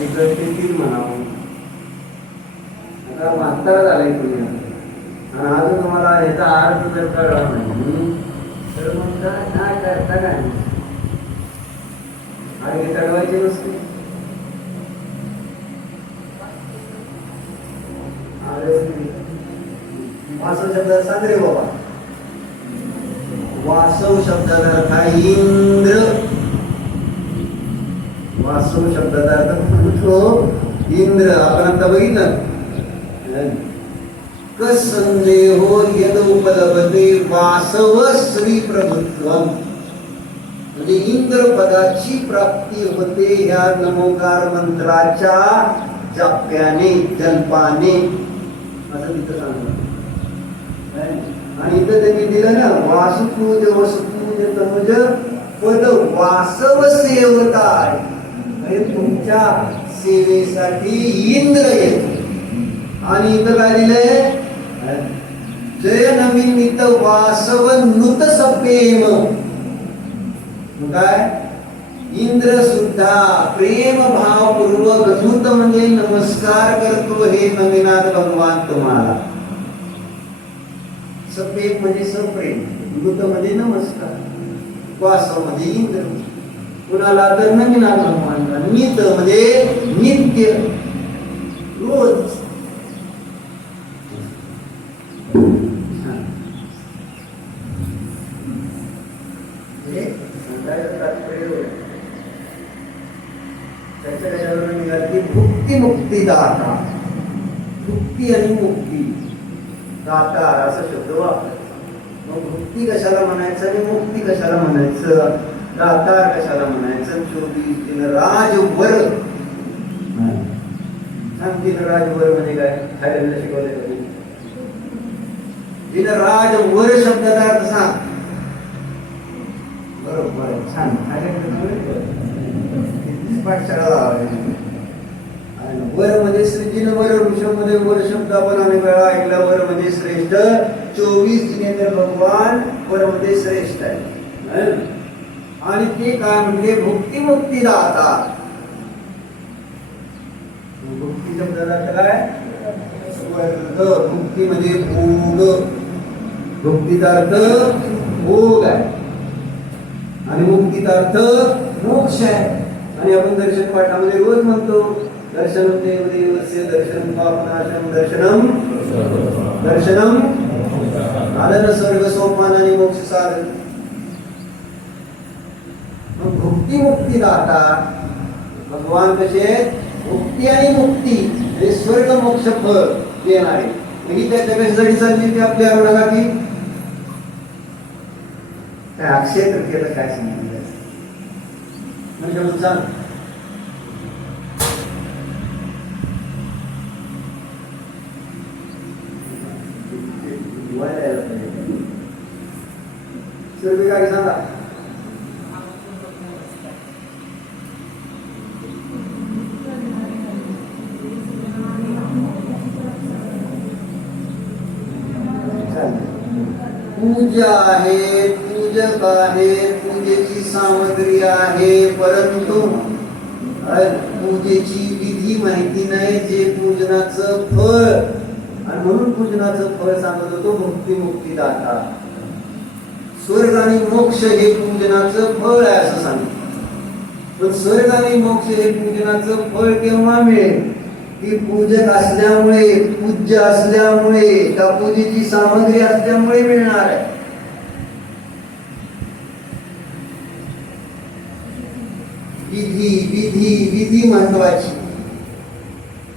पाहिजे कळते ती म्हणावं. आता म्हातारा झालाय तुम्ही आणि अजून तुम्हाला याचा अर्थ जर कळला नाही तर मग काय करता काय आणि कळवायचे नसते. वासव शब्दात सांग रे बाबा. वासव शब्दाचा अर्थ आहे इंद्र. वासव शब्दाचा अर्थ म्हणतो इंद्र. आपण आता बघितलं कसंदेहो यदुपलभते वासव श्री प्रभुत्वम, म्हणजे इंद्र पदाची प्राप्ती होते ह्या नमोकार मंत्राच्या जाप्याने जल्पाने, असं तिथं सांगतो. आणि इथं त्यांनी दिलं ना वासुपूज वसुपूज तनुज पद वासव सेवताय, म्हणजे तुमच्या सेवेसाठी इंद्र येतो. आणि इथं काय दिलंय जय नमिनित वासव नुत सप्रेम, काय इंद्र सुद्धा प्रेम भावपूर्वक नुत म्हणजे नमस्कार करतो हे नमिनाथ भगवान तुम्हाला. सप्रेम म्हणजे सप्रेम, नुत म्हणजे नमस्कार, वासव म्हणजे इंद्र. कुणाला तर नमिनाथ भगवानला. नित म्हणजे नित्य रोज. भुक्ती मुक्ती दाता, भुक्ती आणि मुक्ती दातार असा शब्द वापरतो. मग भुक्ती कशाला म्हणायचं आणि मुक्ती कशाला म्हणायचं, दातार कशाला म्हणायचं. 24 दिन राजवर. सांग दिन राजवर म्हणजे काय, थायलंडला शिकवले कधी. दिन राजवर शब्दाचा अर्थ सांग. बरोबर सांग. पाठशाळा वर म्हणजे सृजिन वर ऋषभ मध्ये वर शब्द आपण अनेक वेळा ऐकला. वर म्हणजे श्रेष्ठ. 24 जिनेंद्र भगवान वर मध्ये श्रेष्ठ आहे. आणि ते काय म्हणजे भुक्ती मुक्ती दाता. भुक्ती शब्दाचा अर्थ काय, स्वर्ग. भुक्ती म्हणजे भोग, भुक्तीचा अर्थ भोग आहे आणि मुक्तीचा अर्थ मोक्ष आहे. आणि आपण दर्शन पाठामध्ये रोज म्हणतो दर्शनम देवदेवस्य दर्शनम पापनाशम दर्शनम दर्शनम आनंद स्वर्ग सोपान आणि मोक्ष साधन. मग भुक्ती मुक्ती दाता भगवान कसे भुक्ती आणि मुक्ती हे स्वर्ग मोक्ष फळ देणारे. ही त्याच्या कशासाठी चालली ते आपल्या अरुणासाठी काय अक्षय केलं काय सांगितलं म्हणजे सांग. काय सांगा. पूजा आहे, पूजक आहे, पूजेची सामग्री आहे, परंतु पूजेची विधी माहिती नाही. जे पूजनाचं फळ, आणि म्हणून पूजनाचं फळ सांगत होतो भुक्ती मुक्ती दाता. स्वर्ग आणि मोक्ष हे पूजनाचं फळ आहे असं सांगितलं. पण स्वर्ग आणि मोक्ष हे पूजनाचं फळ केव्हा मिळेल, की पूजक असल्यामुळे, पूज्य असल्यामुळे, त्या पूजेची सामग्री असल्यामुळे मिळणार आहे. विधी विधी विधी महत्वाची.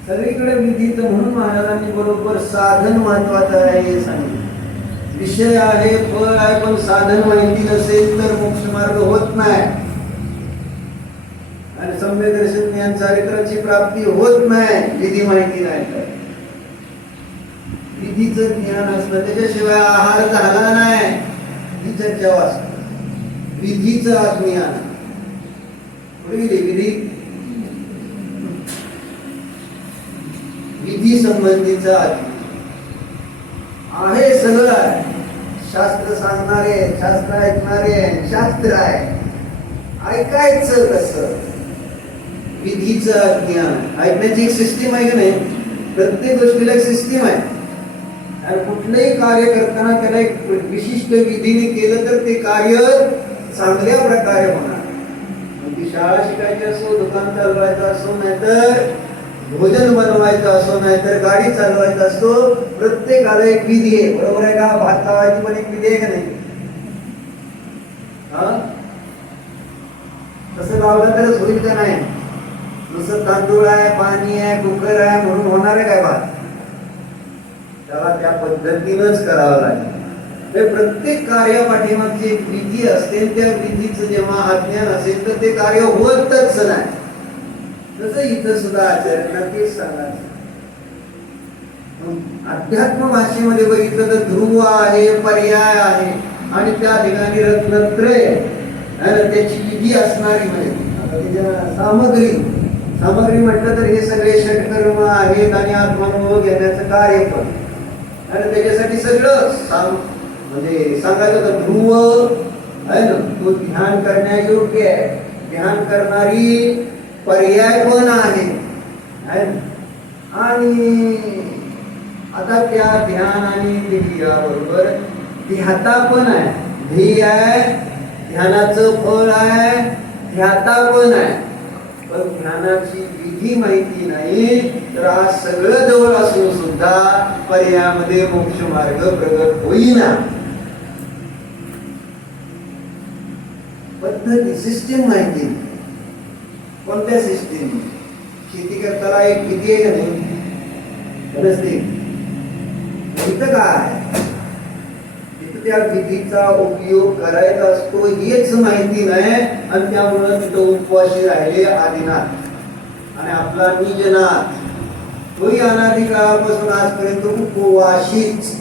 सगळीकडे विधीच, म्हणून महाराजांनी बरोबर साधन महत्वाचं आहे हे सांगितलं. विषय आहे, फळ आहे, पण साधन माहिती नसेल तर मोक्ष मार्ग होत नाही आणि सम्य दर्शन ज्ञान चारित्राची प्राप्ती होत नाही. विधी माहिती नाही तर विधीचं ज्ञान असलं त्याच्याशिवाय आहार झाला नाही. ही चर्चा वाचतो. विधीचं अज्ञान विधी विधी संबंधीचा आहे. सगळं आहे. शास्त्र सांगणारे, शास्त्र ऐकणारे, शास्त्र आहे. ऐकायचं कसं, विधीचं ज्ञान. ऐकण्याची एक सिस्टीम आहे की नाही, प्रत्येक गोष्टीला एक सिस्टीम आहे. आणि कुठलंही कार्य करताना त्याला एक विशिष्ट विधीने केलं तर ते कार्य चांगल्या प्रकारे होणार. मग ती शाळा शिकायची असो, दुकान चालवायचं असो, नाहीतर भोजन बनवायचं असो, नाहीतर गाडी चालवायचं असो, प्रत्येकाला एक विधी आहे. बरोबर आहे का? भात लावायची पण एक विधी आहे का नाही? तसं लावलं तरच होईल का नाही? नुसतं तांदूळ आहे, पाणी आहे, कुकर आहे म्हणून होणार आहे काय भात? त्याला त्या पद्धतीनंच करावं लागेल. प्रत्येक कार्यापाठीमागची एक विधी असते. त्या विधीचं जेव्हा अज्ञान असेल तर ते कार्य होतच नाही. तसं इथं सुद्धा आचार्यांना तेच सांगायचं. अध्यात्म भाषेमध्ये बघितलं तर ध्रुव आहे, पर्याय आहे, आणि त्या ठिकाणी रत्नत्रय त्याची विधी असणारी म्हणजे सामग्री म्हटलं तर हे सगळे षटकर्म आहेत आणि आत्मानुभव घेण्याचं कार्य पण. आणि त्याच्यासाठी सगळं म्हणजे सांगायचं तर ध्रुव आहे ना, तो ध्यान करण्यायोग्य आहे, ध्यान करणारी पर्याय पण आहे. आणि आता त्या ध्यान आणि ध्येयाबरोबर ध्याता पण आहे. ध्येय आहे, ध्यानाचं फळ आहे, ध्याता पण आहे. पण ध्यानाची विधी माहिती नाही तर आज सगळं जवळ असून सुद्धा पर्यायामध्ये मोक्ष मार्ग प्रगट होईना. पद्धती सिस्टीम माहिती. कोणत्या सिस्टीम? शेती करताना एक विधी आहे का नाही? इथं काय? तिथं त्या विधीचा उपयोग करायचा असतो हेच माहिती नाही, आणि त्यामुळे तिथं उपवाशी राहिले आदिनाथ आणि आपला निजनाथ. तोही अनादी काळापासून आजपर्यंत उपवाशीच.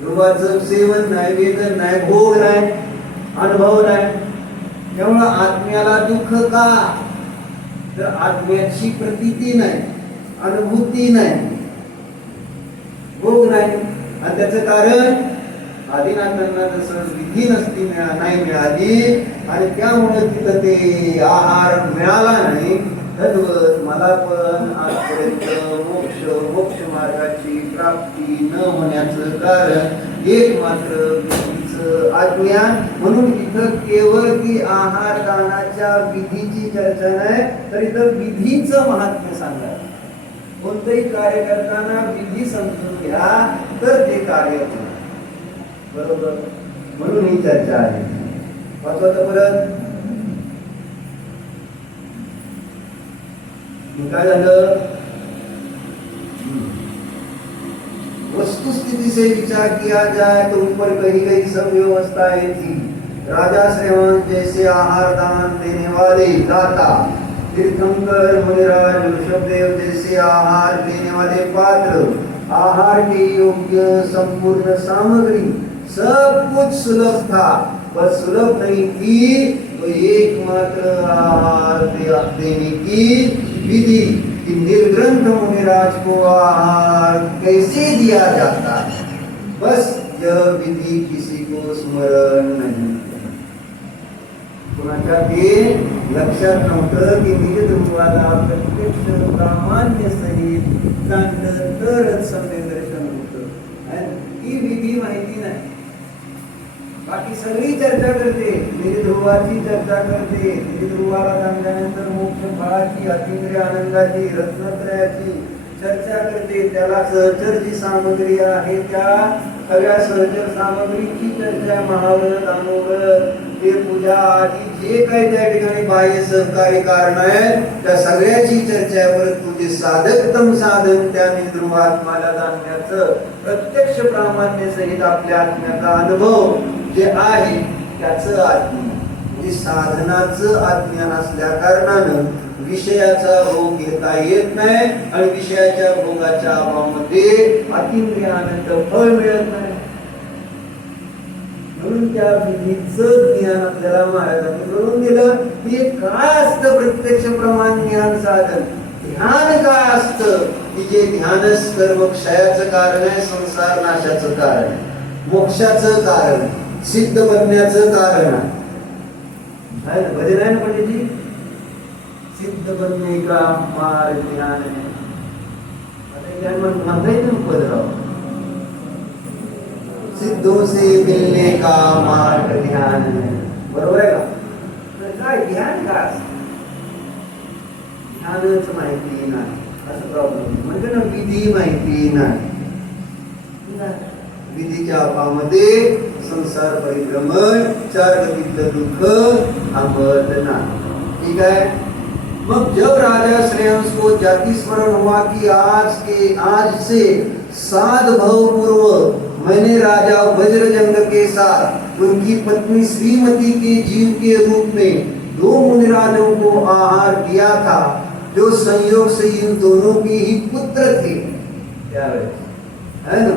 ध्रुवाचं सेवन नाही, वेदन नाही, भोग नाही, अनुभव नाही. त्यामुळं आत्म्याला दुःख का? तर आत्म्याची प्रतीती नाही, अनुभूती नाही, भोग नाही. आणि त्याचं कारण आदिनाथांना जसं विधी नाही मिळाली आणि त्यामुळे तिथं ते आहार मिळाला नाही. तद्वत मला पण आजपर्यंत मोक्ष मार्गाची प्राप्ती न होण्याचं कारण एक मात्र विधीचं अज्ञान. म्हणून इथं केवळ ती आहार दानाच्या विधीची चर्चा नाही, तर इथं विधीचं महात्म्य सांगायचं. कोणतंही कार्य करताना विधी समजून घ्या तर ते कार्य होणार. बरोबर? म्हणून ही चर्चा आहे. वाचवत परत काय झालं? वस्तुस्थिति से विचार किया जाए तो ऊपर कही गई सब व्यवस्थाएं थी. राजा श्रेष्ठ जैसे आहार दान देने वाले दाता, तीर्थंकर मुनिराज ऋषभदेव जैसे आहार देने वाले पात्र, आहार के योग्य संपूर्ण सामग्री, सब कुछ सुलभ था. पर सुलभ नहीं थी तो एकमात्र आहार देने की विधि कि निर्ग्रंथ मुनिराज को आहार कैसे दिया जाता है, बस यह विधि किसी को स्मरण नहीं. कुणाच्या ते लक्षात नव्हतं की निज ध्रुवाला प्रत्यक्ष प्रामाण्य सहित जाणलं तरच सम्यक दर्शन होतं. ही विधी माहिती नाही. बाकी सगळी चर्चा करते, निज ध्रुवाची चर्चा करते, निज ध्रुवाला जाणल्यानंतर मोक्ष फळाची, अतिंद्रिय आनंदाची, रत्नत्रयाची चर्चा करते. त्याला सहचर जी सामग्री आहे त्या सगळ्या सहचर सामग्रीची चर्चा, महाव्रत, अनुव्रत, ते पूजा आदी जे काही त्या ठिकाणी बाह्य सहकारी कारण आहेत त्या सगळ्याची चर्चा आहे. परंतु जे साधकतम साधन त्या निध्रुवात्माला जाणण्याचं प्रत्यक्ष प्रामाण्य सहित आपल्या आत्म्याचा अनुभव जे आहे त्याचं अज्ञान म्हणजे साधनाचं अज्ञान असल्या कारणानं विषयाचा भोग घेता येत नाही आणि विषयाच्या भोगाच्या अभावामध्ये अतिंद्रिय आनंद फळ मिळत नाही. म्हणून त्या विधीचं ज्ञान आपल्याला महाराजांनी करून दिलं. हे काय असतं प्रत्यक्ष प्रमाण ज्ञान साधन? ध्यान काय असतं की जे ध्यानच कर्म क्षयाचं कारण आहे, संसार नाशाचं कारण आहे, मोक्षाचं कारण, सिद्ध बनण्याचं कारण आहे. आहे ना, भजन आहे ना पंडितजी. सिद्ध बनने का मार्ग ध्यान है. आता ध्यान म्हणता येते ना पदराव. सिद्धों से मिलने का मार्ग ध्यान है. बरोबर आहे का? काय ध्यान का? ध्यानच माहिती नाही असं प्रॉब्लेम. म्हणजे ना विधी माहिती नाही. विधीच्या अभावामध्ये संसार परिभ्रमण, चार गतीतलं दुःख थांबत नाही. ठीक है. मग जब राजा श्रेयांश को जाति स्मरण हुआ कि आज से 7 भव पूर्व मैंने राजा वज्रजंग के साथ उनकी पत्नी श्रीमती के जीव के रूप में 2 मुनिराजों को आहार दिया था, जो संयोग से इन दोनों के ही पुत्र थे. है ना.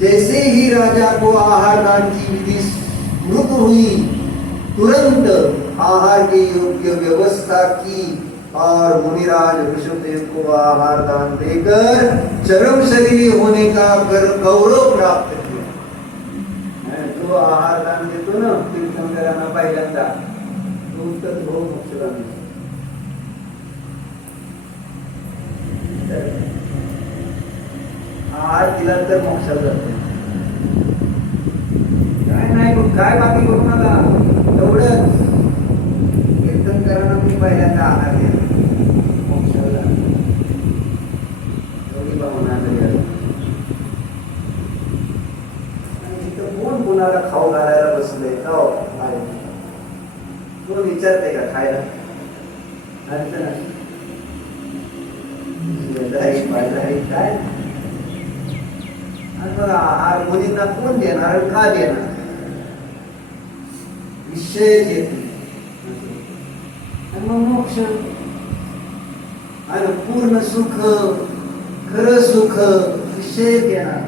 जैसे ही राजा को आहार दान की विधि स्मृत हुई, तुरंत आहार के योग्य व्यवस्था की और मुनिराज ऋषभदेव को आहार दान देकर चरम शरीर होने का गौरव प्राप्त किया. जो आहार दान देतो ना तीर्थंकरांना पहिल्यांदा, तो तर भाऊ मोक्षगामी. आहार दिला तर मोक्षाला जातो. काय नाही बघ, काय बाकी करू नका. एवढंच तीर्थंकरांना मी पहिल्यांदा आहार द्या, मोक्षाला. एवढी भावना तयार. आणि इथं कोण कोणाला खाऊ घालायला बसलंय का आहे? कोण विचारते का खायला? अर्थ नाही. काय आहार मुलींना कोण देणार, का देणार? विषय येत. मग मोक्ष आणि पूर्ण सुख, खरं सुख विषय देणार.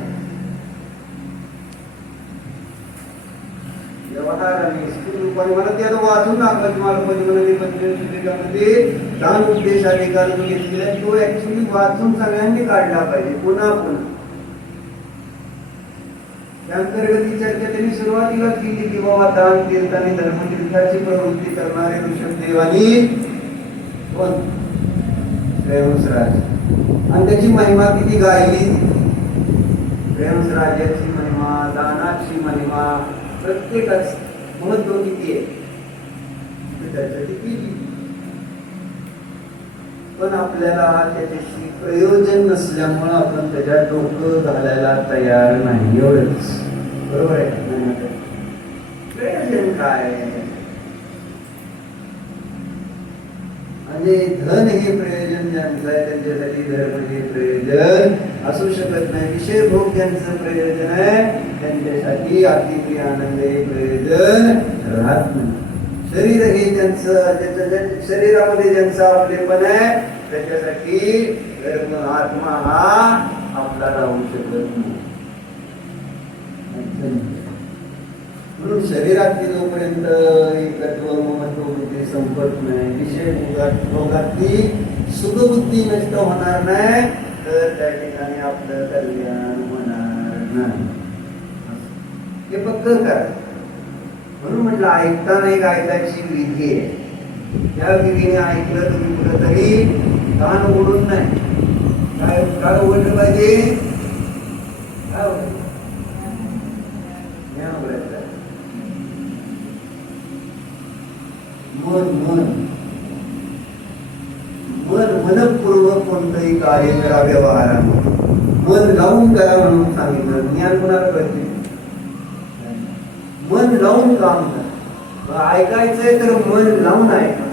व्यवहाराने रूपाने मला ते आता वाचून दाखवा. तुम्हाला पंचमध्ये दान उद्देश अधिकार जो घेतलेला तो ऍक्च्युली वाचून सगळ्यांनी काढला पाहिजे पुन्हा पुन्हा. त्याअंतर्गत चर्चा त्यांनी सुरुवातीला केली की बाबा दान तीर्थ आणि धर्मतीर्थाची प्रवृत्ती करणारे ऋषभदेव आणि कोण? श्रेयांसराज. आणि त्याची महिमा किती गायली. श्रेयांसराजाची महिमा, दानाची महिमा, प्रत्येकाच महत्व किती आहे त्याच्यासाठी केली. पण आपल्याला त्याच्याशी प्रयोजन नसल्यामुळं आपण त्याच्यात डोकं घालायला तयार नाही. एवढंच. बरोबर आहे. प्रयोजन काय? म्हणजे धन हे प्रयोजन ज्यांचं आहे त्यांच्यासाठी धर्म हे प्रयोजन असू शकत नाही. विषय भोग ज्यांचं प्रयोजन आहे त्यांच्यासाठी अतिप्रिय आनंद हे प्रयोजन राहत नाही. शरीर हे ज्यांचं, शरीरामध्ये ज्यांचं आपलेपण आहे त्याच्यासाठी धर्म आत्मा हा आपला राहू शकत नाही. म्हणून शरीरातली जोपर्यंत एकत्व महत्व बुद्धी संपत नाही, विषय भोगातली सुखबुद्धी नष्ट होणार नाही, तर त्या ठिकाणी आपलं कल्याण होणार नाही. हे पक्क करा. म्हणून म्हटलं ऐकताना एक ऐकायची विधी आहे. त्या विधीने ऐकलं तुम्ही कुठं तरी कान ओढून नाही. काय ओढलं पाहिजे? काय ओढलं? मनपूर्वक कोणतंही कार्य करा. व्यवहारामध्ये मन लावून करा म्हणून सांगितलं. ज्ञान कोणाला कळते? मन लावून काम करा. ऐकायचंय तर मन लावून ऐका.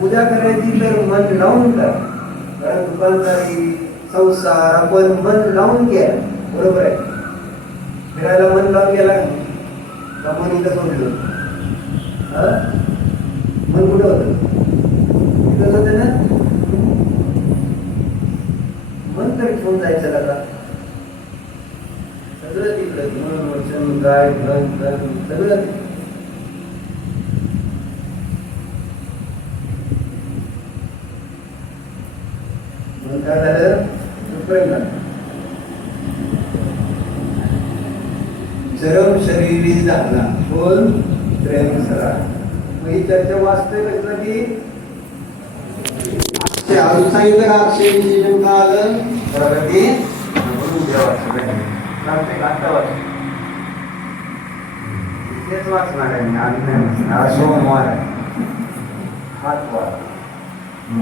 पूजा करायची तर मन लावून करा. कारण दुकानदारी, संसार आपण मन लावून केला. बरोबर आहे. फिरायला मन लावून गेला का मन इथं सोडलं? मन कुठं होतं? इथं होतं ना. मन तर घेऊन जायचं का? सगळं तिकडं मन, वचन, काय, सगळं. मन काय झालं? चरम शरीरी झाला. कोण? श्रेयांसराज. मग ही चर्चा वाचतोय कसलं की अजून सांगितलं का अक्षय विशेषण का आलं प्रगती उद्या वाच तेच वाचणार आहे मी आम्ही नाही वाचणार सोमवार आहे हात वाच